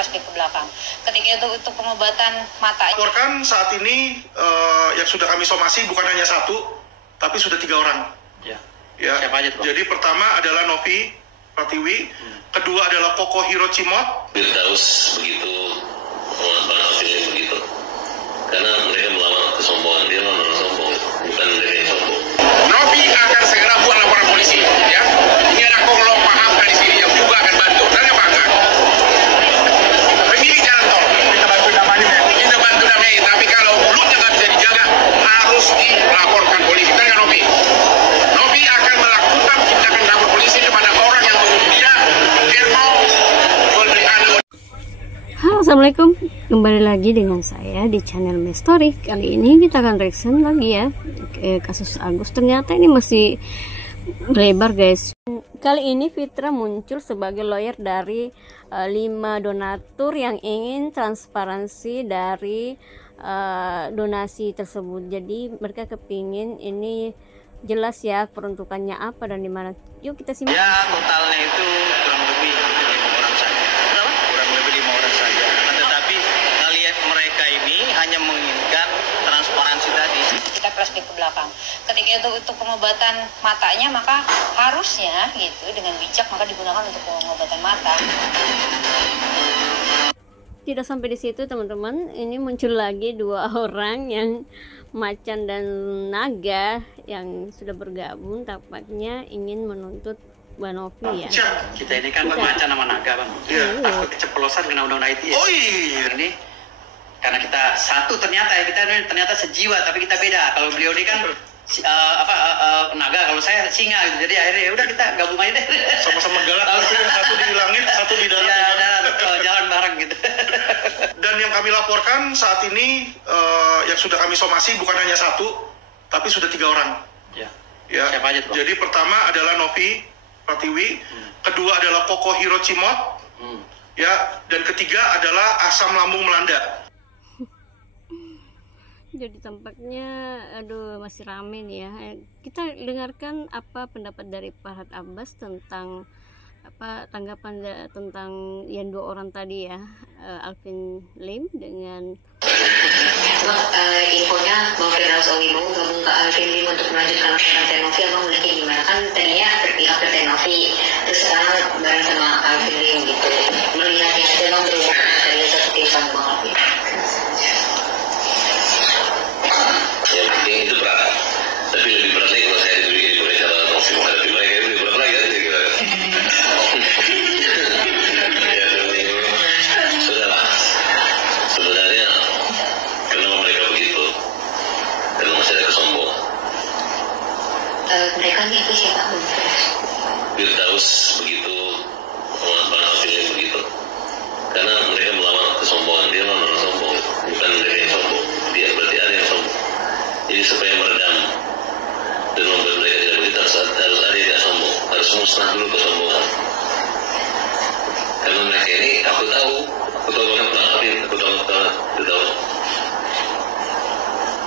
flashback ke belakang. Ketika itu untuk pengobatan mata. Laporkan saat ini yang sudah kami somasi bukan hanya satu, tapi sudah 3 orang. Ya. Siapa aja tuh? Jadi pertama adalah Novi Pratiwi, kedua adalah Koko Hirocimot. Firdaus begitu, Bang Alvin begitu. Karena mereka melawan kesombongan, dia melawan sombong, bukan mereka yang sombong. Novi akan segera buat laporan polisi, ya. Ini ada kolom paham di sini yang juga akan bantu. Dan apa enggak? Pemilik jalan tol. Kita bantu damai, tapi kalau mulutnya nggak bisa dijaga, harus dilaporkan polisi. Dan Novi. Novi akan melakukan tindakan lapor polisi kepada orang yang mengudia dia mau memberi anak. Halo, assalamualaikum. Kembali lagi dengan saya di channel Mestory. Kali ini kita akan reaction lagi ya kasus Agus. Ternyata ini masih melebar, guys. Kali ini Fitra muncul sebagai lawyer dari 5 donatur yang ingin transparansi dari donasi tersebut. Jadi mereka kepingin ini jelas ya peruntukannya apa dan dimana. Yuk kita simak. Ya, totalnya itu kurang lebih 5 orang saja. Berapa? Kurang lebih 5 orang saja. Tetapi kalian mereka ini hanya menginginkan transparansi tadi. Kita flashback ke belakang. Ketika itu untuk pengobatan matanya, maka harusnya gitu dengan bijak maka digunakan untuk pengobatan mata. Tidak sampai di situ, teman-teman. Ini muncul lagi 2 orang yang macan dan naga yang sudah bergabung, tampaknya ingin menuntut Mbak Novi ya. Kita ini kan macan sama naga, Bang. Iya. Takut keceplosan kena undang-undang ITE. Oh iya. Ini karena kita satu ternyata ya, kita ini ternyata sejiwa tapi kita beda. Kalau beliau ini kan naga, kalau saya singa gitu. Jadi akhirnya ya udah kita gabung aja deh. Sama-sama galak, satu di langit, satu di darat. Ya, jalan bareng gitu. Dan yang kami laporkan saat ini yang sudah kami somasi bukan hanya satu, tapi sudah 3 orang. Ya. Ya. Siapa aja tuh? Jadi pertama adalah Novi Pratiwi, kedua adalah Koko Hirocimot, ya, dan ketiga adalah asam lambung melanda. Jadi tampaknya masih rame nih ya. Kita dengarkan apa pendapat dari Farhad Abbas tentang tanggapan tentang yang 2 orang tadi ya, Alvin Lim dengan infonya Bang Firdaus Owibowo gabung ke Alvin Lim untuk melanjutkan laporan Tenovi. Abang melihatnya gimana? Kan tadinya berpihak ke Tenovi, terus sekarang bareng sama Alvin Lim gitu. Melihatnya aja Bang berhubungan dari satu tim sama Bang Alvin. Yang penting itu berat. Tapi lebih berat lagi kalau saya diberi cara Novi menghadapi mereka, itu lebih berat lagi kan? Ya, sudahlah. Sebenarnya kenapa mereka begitu? Karena masih ada kesombongan. Mereka ini itu siapa Bang? Firdaus begitu, Bang Alvin begitu. Karena mereka melawan kesombongan, dia melawan sombong, bukan mereka yang sombong. Dia berarti ada yang sombong. Jadi supaya meredam dan membuat mereka tidak begitu, harus ada yang tidak sombong, harus musnah dulu kesombongan. Karena mereka ini aku tahu banget Bang Alvin, aku tahu.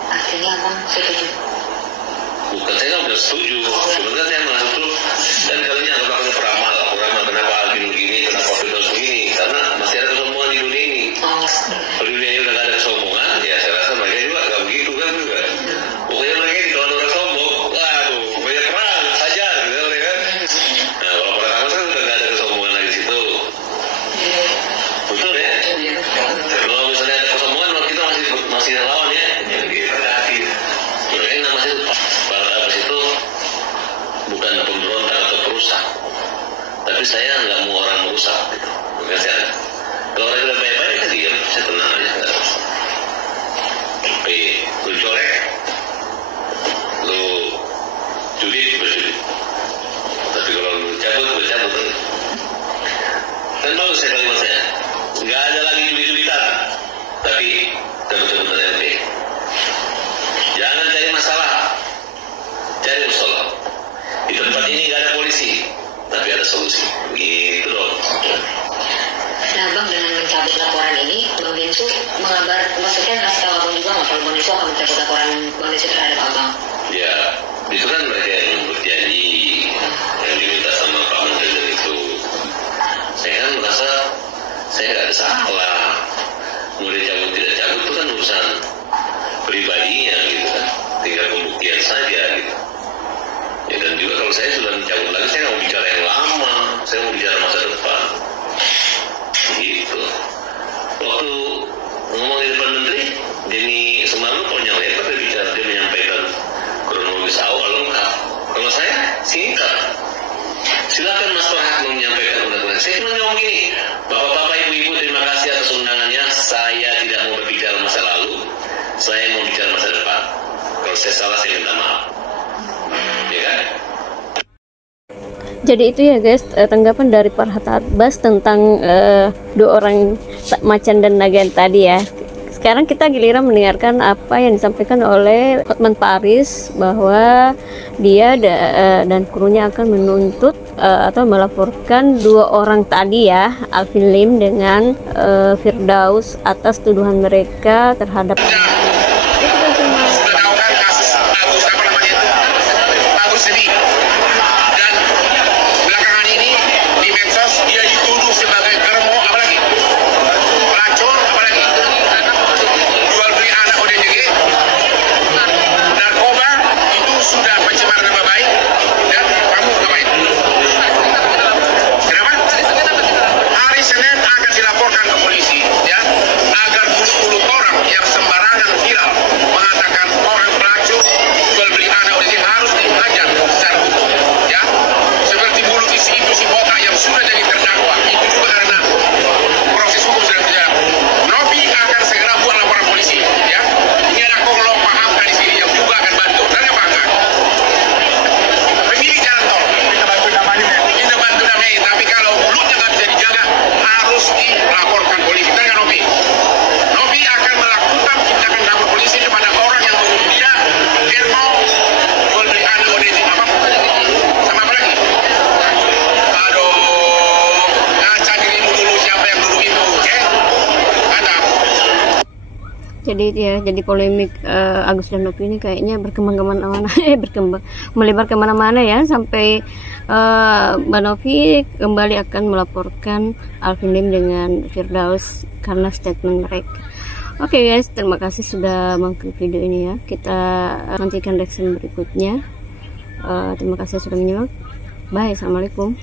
Akhirnya Abang setuju. Bukan saya nggak setuju, sebenarnya saya mengatur dan kalian anggap aku peramal kenapa Alvin begini, kenapa Firdaus begini, karena masih ada kesombongan di dunia ini. Kalau dunia ini udah nggak ada kesombongan, ya saya rasa mereka juga nggak begitu kan juga. Pokoknya mereka ini kalau orang sombong, waduh, banyak perang saja, gitu mereka. Nah kalau pertama kan udah nggak ada kesombongan lagi di situ, betul ya. Kalau misalnya ada kesombongan, kita masih lawan ya. Mereka namanya Farhad itu bukan pemberontak atau perusak, tapi saya nggak mau orang merusak gitu. Kalau orang udah baik-baik kan diam, saya tenang aja nggak. Tapi lu colek, lu judi berjudi. Tapi kalau lu cabut bercabut. Dan bagus saya kalimat saya, nggak ada lagi judi-juditan, tapi cabut-cabutan LP. Jangan cari masalah, cari musola. Di tempat ini nggak ada polisi, tapi ada solusi. Gitu loh. Nah Bang, dengan mencabut laporan ini, Bang Densu maksudnya ngasih tahu Abang juga nggak kalau Bang Densu akan mencabut laporan Bang Densu terhadap Abang? Ya, itu kan mereka yang berjanji, yang diminta sama Pak Menteri itu. Saya kan merasa saya nggak ada salah. urusan pribadinya gitu kan, tinggal pembuktian saja gitu. Ya, dan juga kalau saya sudah mencabut lagi, saya mau bicara yang lama, saya mau bicara masa depan gitu. Waktu ngomong di depan Menteri Denny Sumarno panjang lebar dia bicara, dia menyampaikan kronologis awal lengkap. Kalau saya singkat. Silakan Mas Farhat menyampaikan undang-undang. Saya cuma ngomong gini, Bapak-bapak, Ibu-ibu, terima kasih atas undangannya. Saya tidak mau berbicara masa lalu, saya mau bicara masa depan. Kalau saya salah, saya minta maaf. Ya kan? Jadi itu ya guys, tanggapan dari Farhat Abbas tentang dua orang macan dan naga tadi ya. Sekarang kita giliran mendengarkan apa yang disampaikan oleh Hotman Paris, bahwa dia dan krunya akan menuntut atau melaporkan dua orang tadi ya, Alvin Lim dengan Firdaus, atas tuduhan mereka terhadap Sudah tahu kan kasus Agus apa namanya itu? Agus Sedi. Dan belakangan ini di medsos dia dituduh sebagai germo, apa lagi? Pelacur, apa lagi? Jual beli anak ODGJ, narkoba, itu sudah pencemaran nama baik. Dan kamu ngapain? Kenapa? Hari Senin akan dilaporkan ke polisi, ya, agar mulut-mulut orang yang sembarangan viral mengatakan orang pelacur jual beli anak ODGJ harus dihajar secara hukum, ya. Seperti mulut itu si botak yang sudah jadi terdakwa, itu juga karena proses hukum sudah berjalan. Novi akan segera buat laporan polisi, ya. Ini ada kolom pahamkan di sini yang juga akan bantu. Dan yang bangga, pemilik jalan tol kita bantu damai, tapi kalau mulutnya nggak bisa dijaga harus dilaporkan polisi. Dan ya Novi akan melakukan tindakan lapor polisi kepada orang yang menurut dia germo, jual beli anak ODGJ, apa sama apa lagi? Aduh, ngaca dirimu dulu siapa yang dulu itu, oke? Ada. jadi polemik Agus dan Novi ini kayaknya berkembang kemana-mana, melebar kemana-mana ya, sampai Mbak Novi kembali akan melaporkan Alvin Lim dengan Firdaus karena statement mereka. Oke guys, terima kasih sudah mengklik video ini ya. Kita nantikan reaction berikutnya. Terima kasih sudah menyimak. Bye, assalamualaikum.